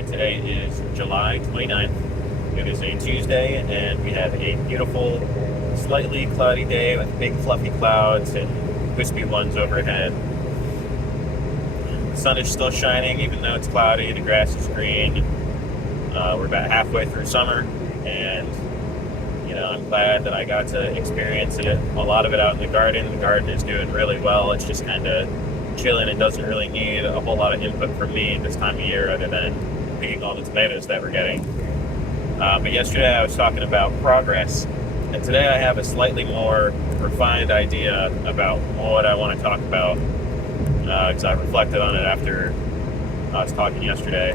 right, today is July 29th. It is a Tuesday, and we have a beautiful, slightly cloudy day with big fluffy clouds and wispy ones overhead. The sun is still shining, even though it's cloudy. The grass is green. We're about halfway through summer, and I'm glad that I got to experience it. A lot of it out in the garden. The garden is doing really well. It's just kind of chilling. It doesn't really need a whole lot of input from me this time of year, other than picking all the tomatoes that we're getting. But yesterday I was talking about progress, and today I have a slightly more refined idea about what I want to talk about, because I reflected on it after I was talking yesterday,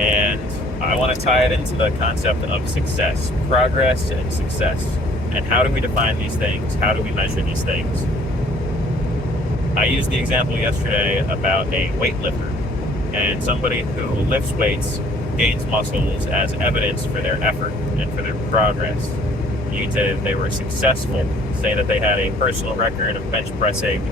and I want to tie it into the concept of success, progress and success. And how do we define these things? How do we measure these things? I used the example yesterday about a weightlifter, and somebody who lifts weights gains muscles as evidence for their effort and for their progress. They were successful, say that they had a personal record of bench pressing,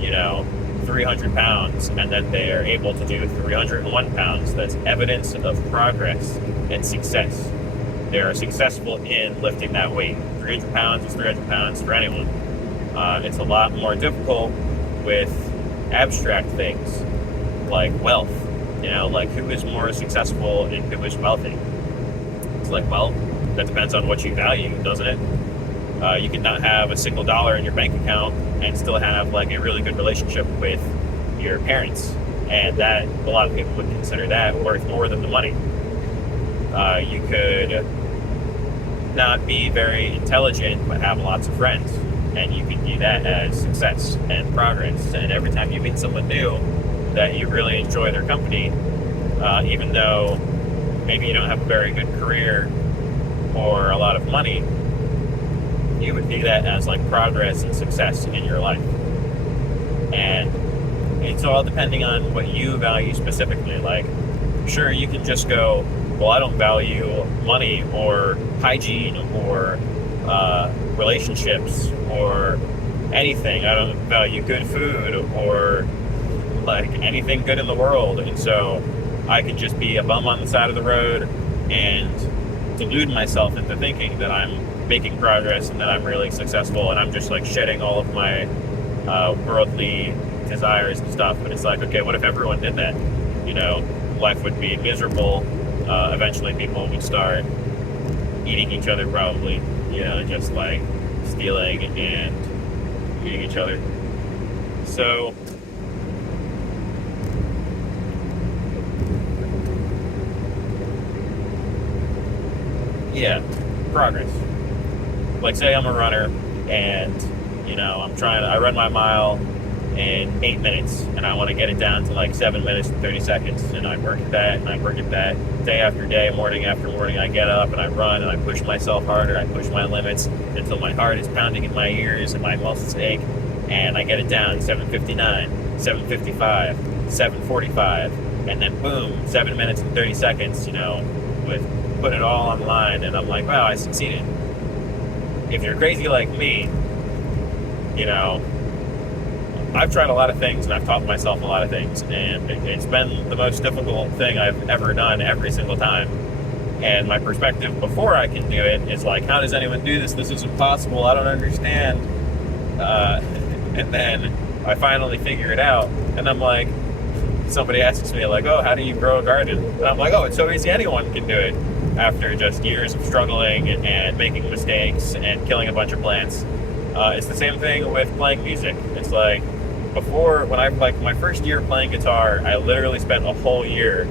300 pounds, and that they are able to do 301 pounds. That's evidence of progress and success. They are successful in lifting that weight. 300 pounds is 300 pounds for anyone. It's a lot more difficult with abstract things like wealth. Like who is more successful and who is wealthy. It's like, well, that depends on what you value, doesn't it? You can not have a single dollar in your bank account and still have like a really good relationship with your parents, and that a lot of people would consider that worth more than the money. You could not be very intelligent but have lots of friends, and you can view that as success and progress. And every time you meet someone new that you really enjoy their company, even though maybe you don't have a very good career or a lot of money, you would view that as like progress and success in your life. And it's all depending on what you value specifically. Like, sure, you can just go, well, I don't value money or hygiene or relationships or anything. I don't value good food or like anything good in the world. And so I can just be a bum on the side of the road and delude myself into thinking that I'm making progress and that I'm really successful, and I'm just like shedding all of my worldly desires and stuff. But it's like, okay, what if everyone did that? Life would be miserable. Eventually people would start eating each other, probably, just like stealing and eating each other. So yeah, progress. Like, say I'm a runner and, I run my mile in 8 minutes and I want to get it down to like 7 minutes and 30 seconds. And I work at that and I work at that day after day, morning after morning. I get up and I run and I push myself harder. I push my limits until my heart is pounding in my ears and my muscles ache. And I get it down 7:59, 7:55, 7:45. And then boom, 7 minutes and 30 seconds, with put it all on the line. And I'm like, wow, I succeeded. If you're crazy like me, I've tried a lot of things and I've taught myself a lot of things, and it's been the most difficult thing I've ever done every single time. And my perspective before I can do it is like, how does anyone do this? This is impossible. I don't understand. And then I finally figure it out, and I'm like, somebody asks me like, oh, how do you grow a garden? And I'm like, oh, it's so easy. Anyone can do it. After just years of struggling and making mistakes and killing a bunch of plants. It's the same thing with playing music. It's like, before, when I my first year playing guitar, I literally spent a whole year,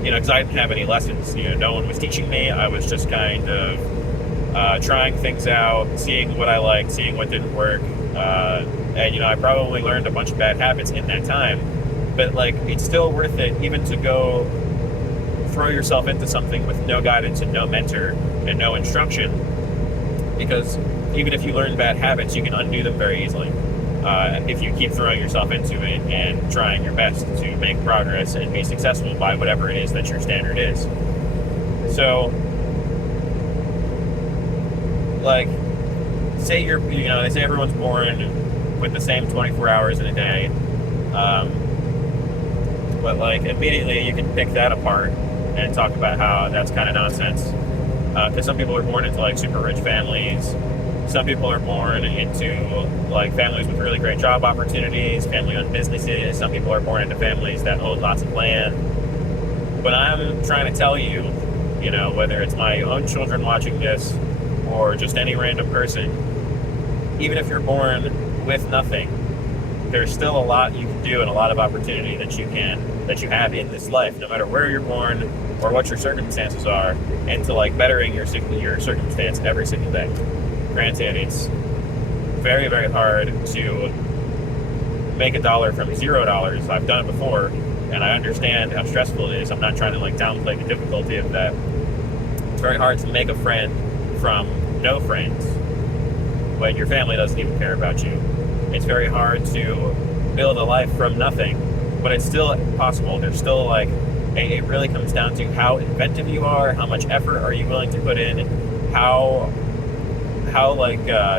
because I didn't have any lessons. No one was teaching me. I was just kind of trying things out, seeing what I liked, seeing what didn't work. And I probably learned a bunch of bad habits in that time. But like, it's still worth it even to go throw yourself into something with no guidance and no mentor and no instruction, because even if you learn bad habits, you can undo them very easily if you keep throwing yourself into it and trying your best to make progress and be successful by whatever it is that your standard is. So, like, say they say everyone's born with the same 24 hours in a day. but like immediately you can pick that apart and talk about how that's kind of nonsense. Because some people are born into like super rich families. Some people are born into like families with really great job opportunities, family-owned businesses. Some people are born into families that own lots of land. But I'm trying to tell you, you know, whether it's my own children watching this or just any random person, even if you're born with nothing, there's still a lot you can do and a lot of opportunity that you have in this life, no matter where you're born or what your circumstances are, and to like bettering your circumstance every single day. Granted, it's very, very hard to make $1 from $0. I've done it before, and I understand how stressful it is. I'm not trying to like downplay the difficulty of that. It's very hard to make a friend from no friends when your family doesn't even care about you. It's very hard to build a life from nothing, but it's still possible. There's still like, it really comes down to how inventive you are, how much effort are you willing to put in, how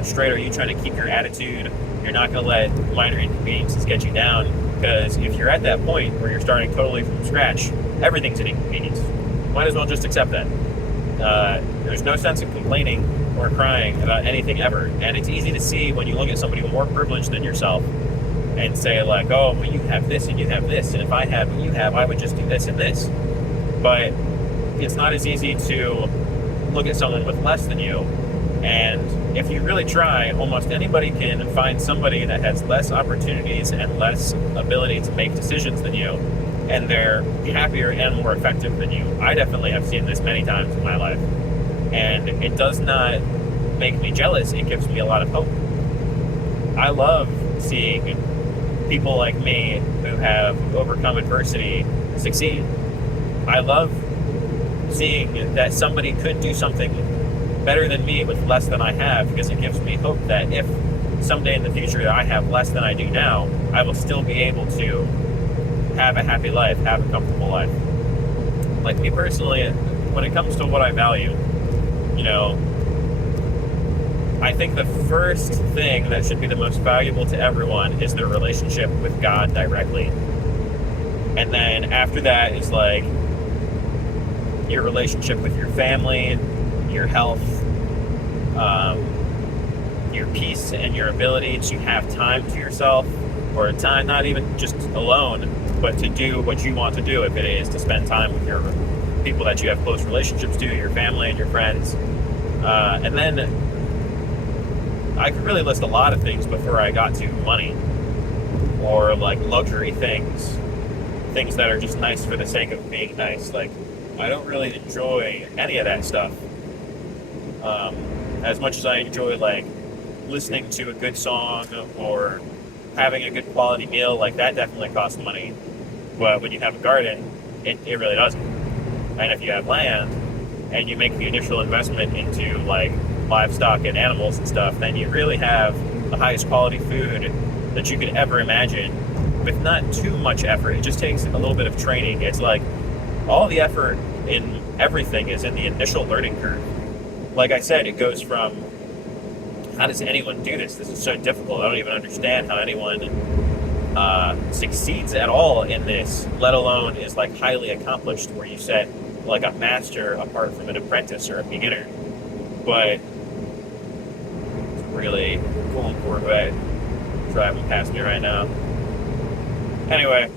straight are you trying to keep your attitude. You're not going to let minor inconveniences get you down, because if you're at that point where you're starting totally from scratch, everything's an inconvenience. Might as well just accept that. There's no sense in complaining or crying about anything ever. And it's easy to see when you look at somebody more privileged than yourself and say like, oh, well, you have this and you have this, and if I had what you have, I would just do this and this. But it's not as easy to look at someone with less than you. And if you really try, almost anybody can find somebody that has less opportunities and less ability to make decisions than you, and they're happier and more effective than you. I definitely have seen this many times in my life. And it does not make me jealous. It gives me a lot of hope. I love seeing people like me who have overcome adversity succeed. I love seeing that somebody could do something better than me with less than I have, because it gives me hope that if someday in the future I have less than I do now, I will still be able to have a happy life, have a comfortable life. Like me personally, when it comes to what I value, you know, I think the first thing that should be the most valuable to everyone is their relationship with God directly. And then after that is like your relationship with your family, your health, your peace, and your ability to have time to yourself, or time not even just alone, but to do what you want to do. If it is to spend time with your people that you have close relationships to, your family and your friends. And then I could really list a lot of things before I got to money, or like luxury things that are just nice for the sake of being nice. Like, I don't really enjoy any of that stuff. As much as I enjoy like listening to a good song or having a good quality meal, like that definitely costs money. But when you have a garden, it really doesn't. And if you have land and you make the initial investment into like livestock and animals and stuff, then you really have the highest quality food that you could ever imagine with not too much effort. It just takes a little bit of training. It's like all the effort in everything is in the initial learning curve. Like I said, it goes from, how does anyone do this? This is so difficult. I don't even understand how anyone succeeds at all in this, let alone is like highly accomplished, where you set like a master apart from an apprentice or a beginner. But it's a really cool Corvette driving past me right now. Anyway,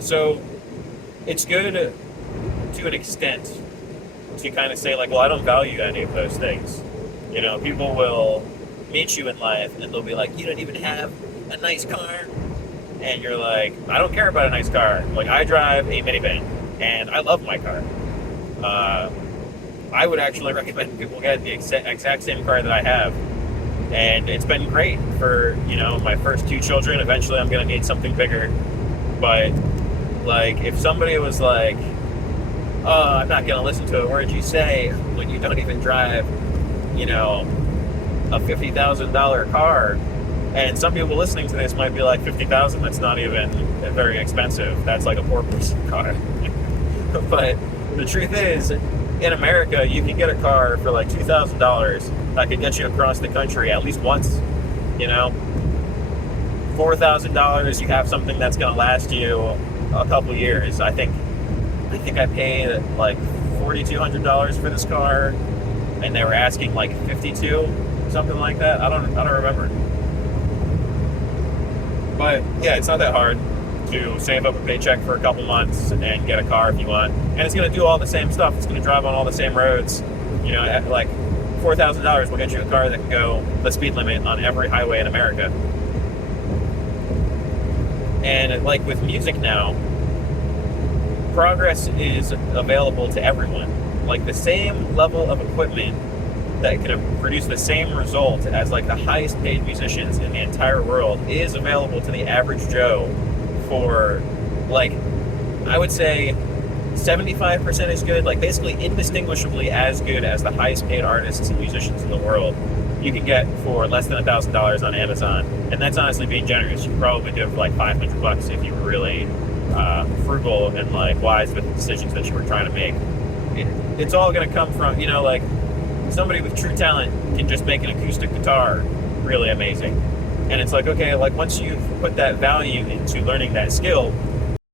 so it's good to an extent to kind of say like, well, I don't value any of those things. You know, people will meet you in life and they'll be like, you don't even have a nice car. And you're like, I don't care about a nice car. Like, I drive a minivan and I love my car. I would actually recommend people get the exact same car that I have. And it's been great for, you know, my first 2 children. Eventually I'm going to need something bigger. But like, if somebody was like, oh, I'm not going to listen to a word you say when you don't even drive, you know, a $50,000 car. And some people listening to this might be like, $50,000, that's not even very expensive. That's like a 4-person car. But the truth is, in America, you can get a car for like $2,000 that could get you across the country at least once, you know? $4,000, you have something that's going to last you a couple years. I think I paid like $4,200 for this car, and they were asking like 52, something like that. I don't remember. But yeah, it's not that hard to save up a paycheck for a couple months and get a car if you want. And it's going to do all the same stuff. It's going to drive on all the same roads. You know, at like $4,000 will get you a car that can go the speed limit on every highway in America. And like with music now, progress is available to everyone. Like the same level of equipment that can produce the same result as like the highest paid musicians in the entire world is available to the average Joe for, like, I would say 75% as good, like basically indistinguishably as good as the highest paid artists and musicians in the world you can get for less than $1,000 on Amazon. And that's honestly being generous. You could probably do it for like $500 if you were really frugal and like wise with the decisions that you were trying to make. It's all going to come from, you know, like somebody with true talent can just make an acoustic guitar really amazing. And it's like, okay, like once you've put that value into learning that skill,